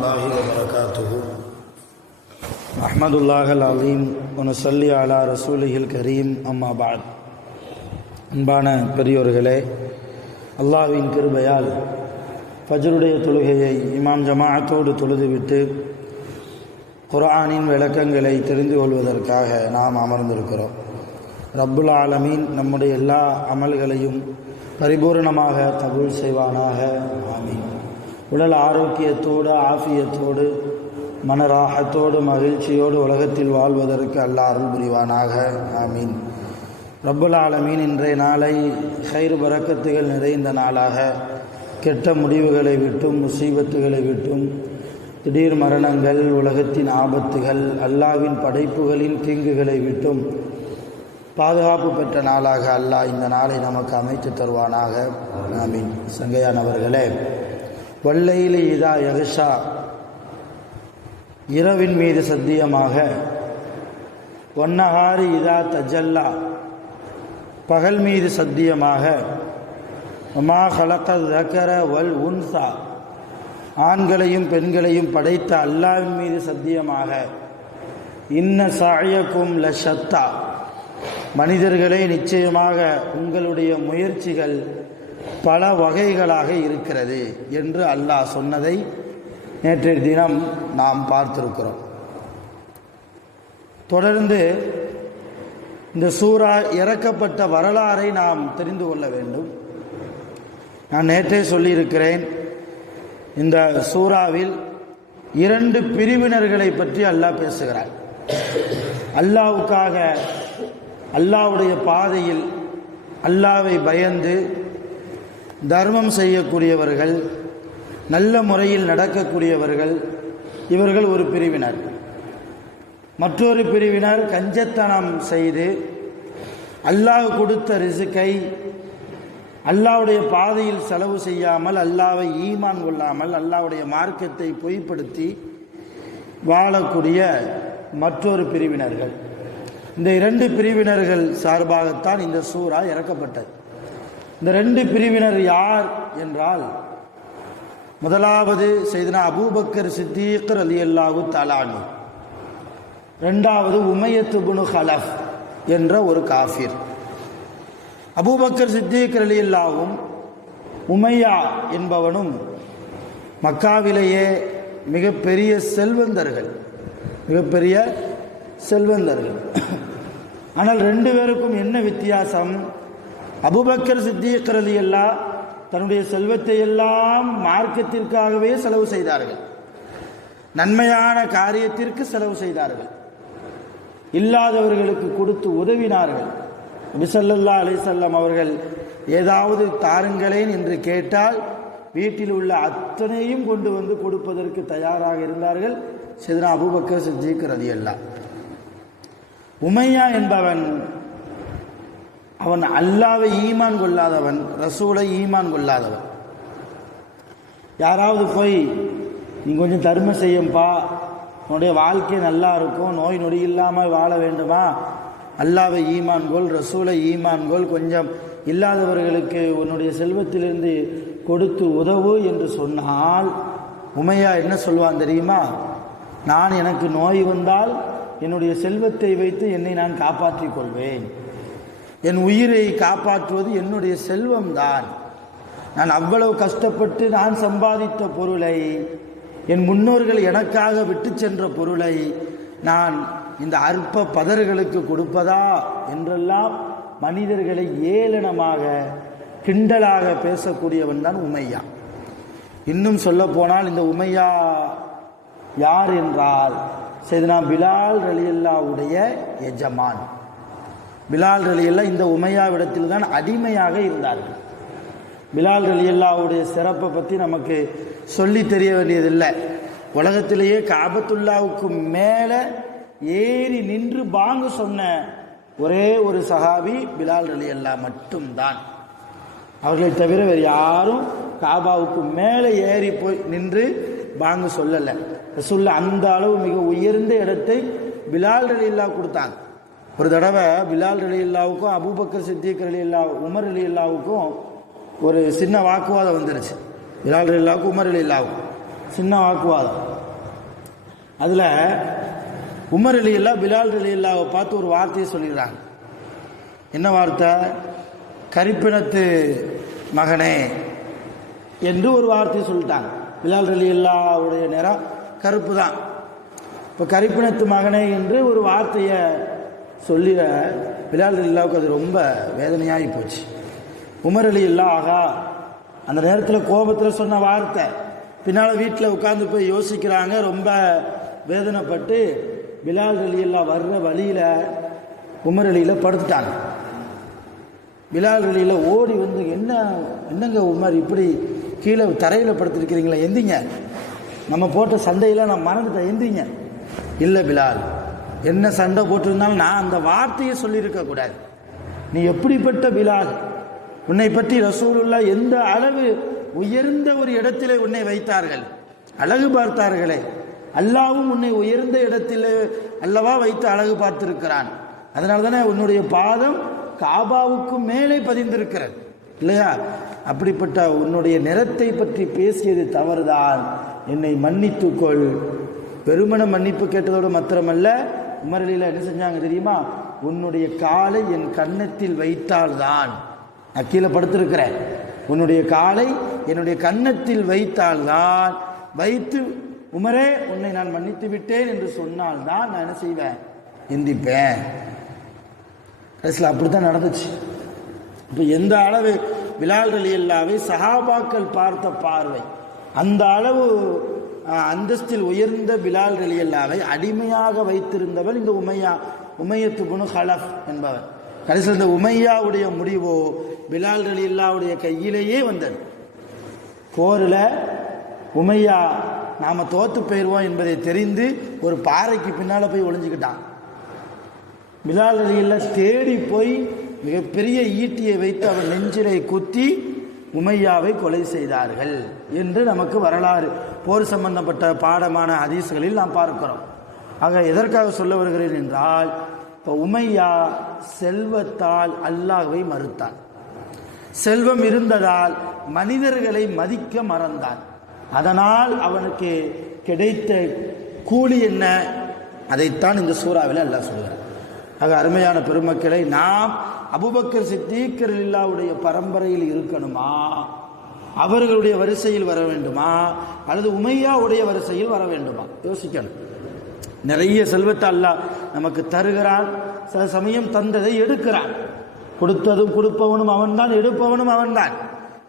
الله وبركاته أحمد الله العظيم ونصلي على رسوله الكريم أما بعد. அன்பான பெரியோர்களே, அல்லாஹ்வின் கிருபையால் ஃபஜ்ருடைய தொழுகையை இமாம் ஜமாஅத்தோடு தொழுதுவிட்டு குர்ஆனின் விளக்கங்களை தெரிந்து கொள்வதற்காக நாம் அமர்ந்திருக்கிறோம். ரப்புல் ஆலமீன் நம்முடைய எல்லா அமல்களையும் பரிபூர்ணமாக கபூல் செய்வானாக. ஆமீன். உடல் ஆரோக்கியத்தோடு ஆஃபியத்தோடு மனராகத்தோடு மகிழ்ச்சியோடு உலகத்தில் வாழ்வதற்கு அல்லாஹ் அருள் புரிவானாக. ஆமீன். ரப்புல் ஆலமீன் இன்றைய நாளை ஹைர் பரக்கத்துகள் நிறைந்த நாளாக, கெட்ட முடிவுகளை விட்டும் முசீபத்துகளை விட்டும் திடீர் மரணங்கள் உலகத்தின் ஆபத்துகள் அல்லாஹ்வின் படைப்புகளின் தீங்குகளை விட்டும் பாதுகாப்பு பெற்ற நாளாக அல்லாஹ் இந்த நாளை நமக்கு அமைத்து தருவானாக. ஆமீன். சங்கையானவர்களே, வல்லைலி இதா யக்ஷா, இரவின் மீது சத்தியமாக, வன்னஹாரி இதா தஜல்லா, பகல் மீது சத்தியமாக, வமா ஹலகல் ஸக்கர வல் உன்ஸா, ஆண்களையும் பெண்களையும் படைத்த அல்லாஹ்வின் மீது சத்தியமாக, இன்ன ஸஅயக்கும் லஷத்தா, மனிதர்களே நிச்சயமாக உங்களுடைய முயற்சிகள் பல வகைகளாக இருக்கிறது என்று அல்லாஹ் சொன்னதை நேற்றைய தினம் நாம் பார்த்திருக்கிறோம். தொடர்ந்து இந்த சூரா இறக்கப்பட்ட வரலாறை நாம் தெரிந்து கொள்ள வேண்டும். நான் நேற்றே சொல்லியிருக்கிறேன், இந்த சூறாவில் 2 பிரிவினர்களை பற்றி அல்லாஹ் பேசுகிறார். அல்லாஹ்வுக்காக, அல்லாஹ்வுடைய பாதையில் அல்லாஹ்வை பயந்து தர்மம் செய்யக்கூடியவர்கள், நல்ல முறையில் நடக்கக்கூடியவர்கள், இவர்கள் ஒரு பிரிவினர். மற்றொரு பிரிவினர் கஞ்சத்தனம் செய்து அல்லாஹ் கொடுத்த ரிசுக்கை அல்லாஹ்வுடைய பாதையில் செலவு செய்யாமல், அல்லாஹ்வை ஈமான் கொள்ளாமல், அல்லாஹ்வுடைய மார்க்கத்தை பொய்ப்படுத்தி வாழக்கூடிய மற்றொரு பிரிவினர்கள். இந்த 2 பிரிவினர்கள் சார்பாகத்தான் இந்த சூரா இறக்கப்பட்டது. இந்த 2 பிரிவினர் யார் என்றால், முதலாவது சையதுனா அபூபக்கர் சித்தீக் ரலியல்லாஹு தஆலா அன்ஹு, இரண்டாவது உமையத் இப்னு ஹலஃப் என்ற ஒரு காஃபிர். அபூபக்கர் சித்தீக் ரலியல்லாஹுவும் உமையா என்பவனும் மக்காவிலேயே மிகப்பெரிய செல்வந்தர்கள். ஆனால் 2 பேருக்கும் என்ன வித்தியாசம்? அபூபக்கர் சித்தீக் ரலியல்லாஹு தன்னுடைய செல்வத்தை எல்லாம் மார்க்கத்திற்காகவே செலவு செய்தார்கள், நன்மையான காரியத்திற்கு செலவு செய்தார்கள், இல்லாதவர்களுக்கு கொடுத்து உதவினார்கள். நபி ஸல்லல்லாஹு அலைஹி வஸல்லம் அவர்கள் ஏதாவது தாருங்களேன் என்று கேட்டால் வீட்டில் உள்ள அத்தனையும் கொண்டு வந்து கொடுப்பதற்கு தயாராக இருந்தார்கள் சையதுனா அபூபக்கர் சித்தீக் ரலியல்லாஹு. உமையா என்பவன், அவன் அல்லாஹ்வை ஈமான் கொள்ளாதவன், ரசூலை ஈமான் கொள்ளாதவன். யாராவது போய் நீ கொஞ்சம் தர்மம் செய்யும்பா, உன்னுடைய வாழ்க்கை நல்லா இருக்கும், நோய் நொடி இல்லாமல் வாழ வேண்டுமா, அல்லாஹ்வை ஈமான் கொள், ரசூலை ஈமான் கொள், கொஞ்சம் இல்லாதவர்களுக்கு உன்னுடைய செல்வத்திலிருந்து கொடுத்து உதவு என்று சொன்னால் உமையா என்ன சொல்வான் தெரியுமா? நான், எனக்கு நோய் வந்தால் என்னுடைய செல்வத்தை வைத்து என்னை நான் காப்பாற்றிக் கொள்வேன், என் உயிரை காப்பாற்றுவது என்னுடைய செல்வம்தான், நான் அவ்வளவு கஷ்டப்பட்டு நான் சம்பாதித்த பொருளை, என் முன்னோர்கள் எனக்காக விட்டு சென்ற பொருளை நான் இந்த அற்ப பதர்களுக்கு கொடுப்பதா என்றெல்லாம் மனிதர்களை ஏளனமாக கிண்டலாக பேசக்கூடியவன் தான் உமையா. இன்னும் சொல்ல போனால் இந்த உமையா யார் என்றால் சையதுனா பிலால் ரலியல்லாஹுடைய எஜமான். பிலால் ரலியல்லாஹு இந்த உமையாவிடத்தில் தான் அடிமையாக இருந்தார்கள். பிலால் ரலியல்லாஹுடைய சிறப்பை பற்றி நமக்கு சொல்லி தெரிய வேண்டியதில்லை. உலகத்திலேயே காபத்துல்லாவுக்கு மேலே ஏறி நின்று பாங்கு சொன்ன ஒரே ஒரு சஹாபி பிலால் ரலியல்லாஹு மட்டும்தான். அவர்களை தவிர வேறு யாரும் காபாவுக்கு மேலே ஏறி போய் நின்று பாங்கு சொல்லலை. ரசூலுல்லாஹ் அந்த அளவு மிக உயர்ந்த இடத்தை பிலால் ரலியல்லாஹு கொடுத்தாங்க. ஒரு தடவை பிலால் ரலியல்லாஹுக்கும் அபூபக்கர் சித்திக் ரலியல்லாஹு, உமர் ரலியல்லாஹுக்கும் ஒரு சின்ன வாக்குவாதம் வந்துருச்சு. பிலால் ரலியல்லாஹுக்கும் உமர் ரலியல்லாஹுக்கும் சின்ன வாக்குவாதம். அதில் உமர் ரலியல்லா பிலால் ரலியல்லாவை பார்த்து ஒரு வார்த்தையை சொல்லிடுறாங்க. என்ன வார்த்தை? கரிப்பினத்து மகனே என்று ஒரு வார்த்தையை சொல்லிட்டாங்க. பிலால் ரலியல்லாவுடைய நிறம் கருப்பு தான். இப்போ கரிப்பினத்து மகனே என்று ஒரு வார்த்தையை சொல்லிட பிலால் ரலியல்லாவுக்கு அது ரொம்ப வேதனையாகி போச்சு. உமர் ரலியல்லா ஆகா அந்த நேரத்தில் கோபத்தில் சொன்ன வார்த்தை. பின்னால் வீட்டில் உட்காந்து போய் யோசிக்கிறாங்க. ரொம்ப வேதனைப்பட்டு பிலால் ரலியல்லா வர்ற வழியில் உமர் ரலியில் படுத்துட்டாங்க. பிலால் ரலியில் ஓடி வந்து என்னங்க உமர் இப்படி கீழே தரையில் படுத்துருக்கிறீங்களா, எந்திங்க, நம்ம போட்ட சண்டையில் நான் மறந்துட்டேன், எந்திங்க. இல்லை பிலால், என்ன சண்டை போட்டிருந்தாலும் நான் அந்த வார்த்தையை சொல்லியிருக்கக்கூடாது. நீ எப்படிப்பட்ட பிலால், உன்னை பற்றி ரசூலுல்லாஹ் எந்த அளவு உயர்ந்த ஒரு இடத்திலே உன்னை வைத்தார்கள், அழகு பார்த்தார்களே. அல்லாவும் உன்னை உயர்ந்த இடத்தில் அல்லவா வைத்து அழகு பார்த்திருக்கிறான். அதனால தானே உன்னுடைய பாதம் காபாவுக்கு மேலே பதிந்திருக்கிறது இல்லையா? அப்படிப்பட்ட உன்னுடைய நிறத்தை பற்றி பேசியது தவறுதான், என்னை மன்னித்துக்கொள். பெருமன மன்னிப்பு கேட்டதோடு மாத்திரமல்ல, உமர் ரலியல்லாஹு என்ன செஞ்சாங்க தெரியுமா? உன்னுடைய காலை என் கன்னத்தில் வைத்தால்தான், நான் கீழே படுத்திருக்கிறேன், உன்னுடைய காலை என்னுடைய கன்னத்தில் வைத்தால்தான், வைத்து உமரே உன்னை நான் மன்னித்து விட்டேன் என்று சொன்னால்தான் நான் என்ன செய்வேன், எந்திப்பேன். கடைசியில் அப்படித்தான் நடந்துச்சு. இப்போ எந்த அளவு பிலால் ரலியல்லாவை சஹாபாக்கள் பார்த்த பார்வை, அந்த அளவு அந்தஸ்தில் உயர்ந்த பிலால் ரலியல்லாவை அடிமையாக வைத்திருந்தவர் இந்த உமையத்து இப்னு ஹலஃப் என்பவர். கடைசியில் இந்த உமையாவுடைய முடிவோ பிலால் ரலியல்லாவுடைய கையிலேயே வந்தது. போரில் உமையா நாம் தோத்து போயிடுவோம் என்பதை தெரிந்து ஒரு பாறைக்கு பின்னால் போய் ஒளிஞ்சுக்கிட்டான். பிலால் ரலியல்லா தேடி போய் மிகப்பெரிய ஈட்டியை வைத்து அவர் நெஞ்சிலை குத்தி உமையாவை கொலை செய்தார்கள் என்று நமக்கு வரலாறு போர் சம்பந்தப்பட்ட பாடமான ஹதீஸ்களில் நாம் பார்க்கிறோம். ஆக எதற்காக சொல்ல வருகிறேன் என்றால், இப்போ உமையா செல்வத்தால் அல்லாஹ்வை மறுத்தான், செல்வம் இருந்ததால் மனிதர்களை மதிக்க மறந்தான். அதனால் அவனுக்கு கிடைத்த கூலி என்ன, அதைத்தான் இந்த சூறாவில் அல்லாஹ் சொல்கிறார். ஆக அருமையான பெருமக்களை, நாம் அபூபக்கர் சித்தீக் ரலியல்லாஹுடைய பரம்பரையில் இருக்கணுமா, அவர்களுடைய வரிசையில் வர வேண்டுமா, அல்லது உமையாவுடைய வரிசையில் வர வேண்டுமா? யோசிக்கணும். நிறைய செல்வத்தை அல்லாஹ் நமக்கு தருகிறான், சில சமயம் தந்ததை எடுக்கிறான். கொடுத்ததும் கொடுப்பவனும் அவன்தான், எடுப்பவனும் அவன்தான்.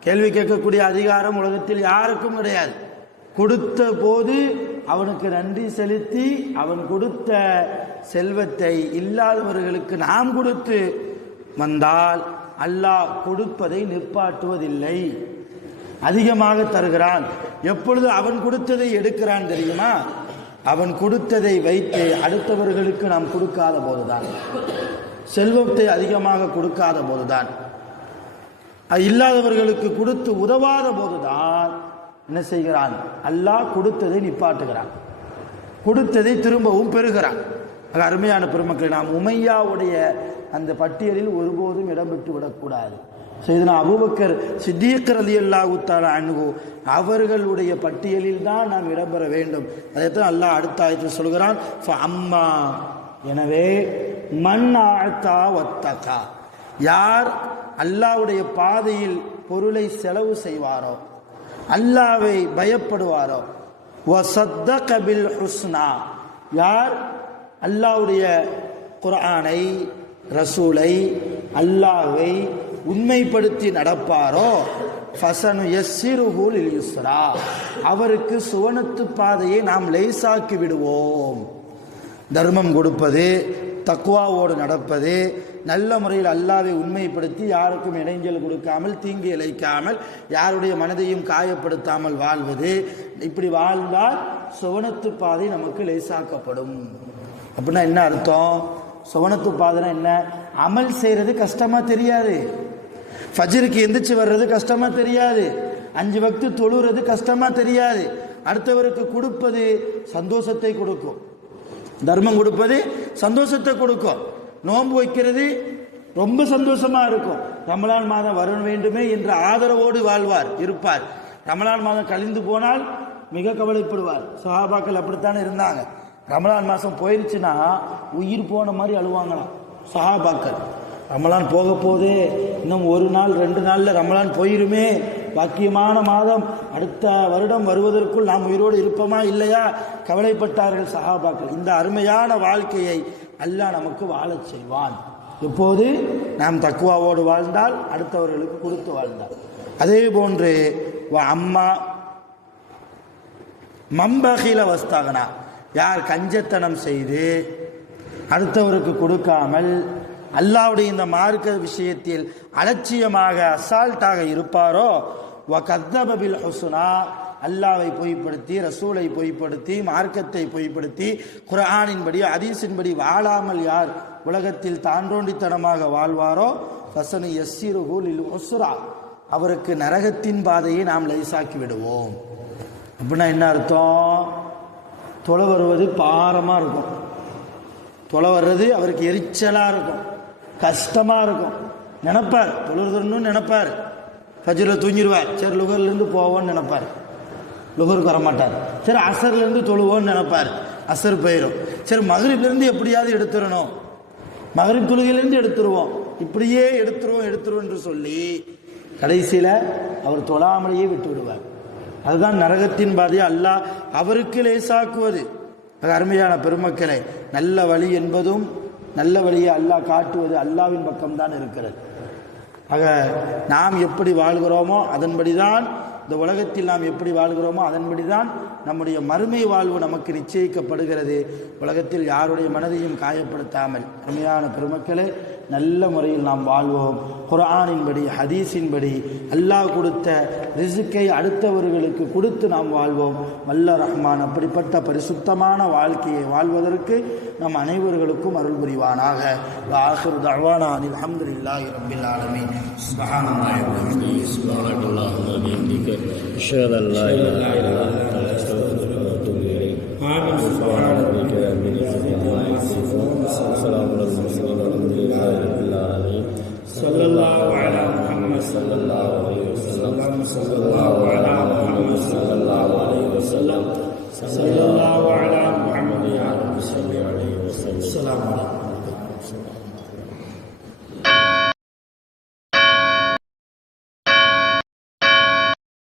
கேள்வி கேட்கக்கூடிய அதிகாரம் உலகத்தில் யாருக்கும் கிடையாது. கொடுத்த போது அவனுக்கு நன்றி செலுத்தி அவன் கொடுத்த செல்வத்தை இல்லாதவர்களுக்கு நாம் கொடுத்து வந்தால் அல்லாஹ் கொடுப்பதை நிற்பாட்டுவதில்லை, அதிகமாக தருகிறான். எப்பொழுது அவன் கொடுத்ததை எடுக்கிறான் தெரியுமா? அவன் கொடுத்ததை வைத்து அடுத்தவர்களுக்கு நாம் கொடுக்காத போதுதான், செல்வத்தை அதிகமாக கொடுக்காத போதுதான், இல்லாதவர்களுக்கு கொடுத்து உதவாத போதுதான் என்ன செய்கிறான்? அல்லாஹ் கொடுத்ததை நிப்பாட்டுகிறான், கொடுத்ததை திரும்பவும் பெறுகிறான். அருமையான பெருமக்களை, நாம் உமையாவுடைய அந்த பட்டியலில் ஒருபோதும் இடம்பெற்று விடக்கூடாது. சையதுனா அபூபக்கர் சித்தீக் ரலியல்லாஹு தஆலா அன்ஹு அவர்களுடைய பட்டியலில் தான் நாம் இடம்பெற வேண்டும். அதைத்தான் அல்லாஹ் அடுத்த ஆயத்தில் சொல்கிறான், ஃபஅம்மா, எனவே மன் அஅதா வத்தகா, யார் அல்லாஹ்வுடைய பாதையில் பொருளை செலவு செய்வாரோ, அல்லாஹ்வை பயப்படுவாரோ, வஸத்தக பில் ஹுஸ்னா, யார் அல்லாஹ்வுடைய குர்ஆனை, ரசூலை, அல்லாஹ்வை உண்மைப்படுத்தி நடப்பாரோ, ஃபஸனு யஸ்ஸிருஹு லில் யுஸ்ரா, அவருக்கு சுவனத்து பாதையை நாம் லேசாக்கி விடுவோம். தர்மம் கொடுப்பது, தக்வாவோடு நடப்பது, நல்ல முறையில் அல்லாஹ்வை உண்மைப்படுத்தி யாருக்கும் இடைஞ்சல் கொடுக்காமல், தீங்கு இழைக்காமல், யாருடைய மனதையும் காயப்படுத்தாமல் வாழ்வது, இப்படி வாழ்ந்தால் சுவனத்து பாதை நமக்கு லேசாக்கப்படும். அப்படின்னா என்ன அர்த்தம்? சுவனத்து பாதைனா என்ன? அமல் செய்கிறது கஷ்டமாக தெரியாது, ஃபஜ்ருக்கு எந்திரிச்சு வர்றது கஷ்டமாக தெரியாது, 5 வக்து தொழுறது கஷ்டமாக தெரியாது, அடுத்தவருக்கு கொடுப்பது சந்தோஷத்தை கொடுக்கும், தர்மம் கொடுப்பது சந்தோஷத்தை கொடுக்கும், நோன்பு வைக்கிறது ரொம்ப சந்தோஷமாக இருக்கும், ரமலான் மாதம் வர வேண்டுமே என்ற ஆதரவோடு வாழ்வார் இருப்பார். ரமலான் மாதம் கழிந்து போனால் மிக கவலைப்படுவார். சஹாபாக்கள் அப்படித்தானே இருந்தாங்க. ரமலான் மாதம் போயிடுச்சுன்னா உயிர் போன மாதிரி அழுவாங்களாம் சஹாபாக்கள். ரமலான் போக போதே, இன்னும் 1 நாள் 2 நாளில் ரமலான் போயிருமே, பாக்கியமான மாதம் அடுத்த வருடம் வருவதற்குள் நாம் உயிரோடு இருப்போமா இல்லையா கவலைப்பட்டார்கள் சஹாபாக்கள். இந்த அருமையான வாழ்க்கையை அல்லாஹ் நமக்கு வாழச் செய்வான். எப்போது நாம் தக்குவாவோடு வாழ்ந்தால், அடுத்தவர்களுக்கு கொடுத்து வாழ்ந்தால். அதே போன்று அம்மா மம்பகில வஸ்தாகனா, யார் கஞ்சத்தனம் செய்து அடுத்தவருக்கு கொடுக்காமல் அல்லாஹ்வுடைய இந்த மார்க்க விஷயத்தில் அலட்சியமாக அசால்ட்டாக இருப்பாரோ, வகத்தப பில் ஹுஸ்னா, அல்லாஹ்வை பொய்ப்படுத்தி, ரசூலை பொய்ப்படுத்தி, மார்க்கத்தை பொய்ப்படுத்தி, குர்ஆனின்படி ஹதீஸின்படி வாழாமல் யார் உலகத்தில் தாண்டோண்டித்தனமாக வாழ்வாரோ, ஃபஸனு யஸ்ஸிருஹு லில் உஸ்ரா, அவருக்கு நரகத்தின் பாதையை நாம் லைசாக்கி விடுவோம். அப்படின்னா என்ன அர்த்தம்? தொலை வருவது பாரமாக இருக்கும், தொலை வர்றது அவருக்கு எரிச்சலாக இருக்கும், கஷ்டமாக இருக்கும். நினைப்பார், தொழுதுன்னு நினைப்பார். ஃபஜ்ரில் தூங்கிடுவார், சரி லுகர்லேருந்து போவோன்னு நினைப்பார், லுகருக்கு வரமாட்டார். சரி அசர்லேருந்து தொழுவோன்னு நினைப்பார், அசர் போயிடும். சரி மகரிப்லேருந்து எப்படியாவது எடுத்துடணும், மகரிப் தொழுகையிலேருந்து எடுத்துருவோம், இப்படியே எடுத்துருவோம் என்று சொல்லி கடைசியில் அவர் தொழாமலேயே விட்டு விடுவார். அதுதான் நரகத்தின் பாதையை அல்லாஹ் அவருக்கு லேசாக்குவது. அருமையான பெருமக்களே, நல்ல வழி என்பதும் நல்ல வழியை அல்லாஹ் காட்டுவது அல்லாஹ்வின் பக்கம்தான் இருக்கிறது. ஆக நாம் எப்படி வாழ்கிறோமோ அதன்படிதான், இந்த உலகத்தில் நாம் எப்படி வாழ்கிறோமோ அதன்படிதான் நம்முடைய மறுமை வாழ்வு நமக்கு நிச்சயிக்கப்படுகிறது. உலகத்தில் யாருடைய மனதையும் காயப்படுத்தாமல் அருமையான பெருமக்களே நல்ல முறையில் நாம் வாழ்வோம். குர்ஆனின்படி ஹதீஸின்படி அல்லாஹ் கொடுத்த ரிஸ்கை அடுத்தவர்களுக்கு கொடுத்து நாம் வாழ்வோம். வல்ல ரஹ்மான் அப்படிப்பட்ட பரிசுத்தமான வாழ்க்கையை வாழ்வதற்கு நம் அனைவர்களுக்கும் அருள் புரிவானாக. ஆகிரு தஅவானா அனில் ஹம்துலில்லாஹி ரப்பில் ஆலமீன். சுப்ஹானல்லாஹி வ பிஹம்திஹி, சுப்ஹானல்லாஹி வ பிஹம்திஹி, அஷ்ஹது அல்லா இலாஹா இல்லல்லாஹ், அஸ்தக்ஃபிருக வ அத்தூபு இலைஹ். ஆமீன். சுப்ஹான ரப்பிக ரப்பில் இஸ்ஸத்தி அம்மா யசிஃபூன், வஸ்ஸலாமு அலல் முர்ஸலீன், வல்ஹம்துலில்லாஹி ரப்பில் ஆலமீன். ஸல்லல்லாஹு அலா முஹம்மத் ஸல்லல்லாஹு அலைஹி வஸல்லம், ஸல்லல்லாஹு அலா முஹம்மத் ஸல்லல்லாஹு அலைஹி வஸல்லம், ஸல்லல்லாஹு அலா முஹம்மத் யா ரப்பி ஸல்லி அலைஹி வஸல்லம்.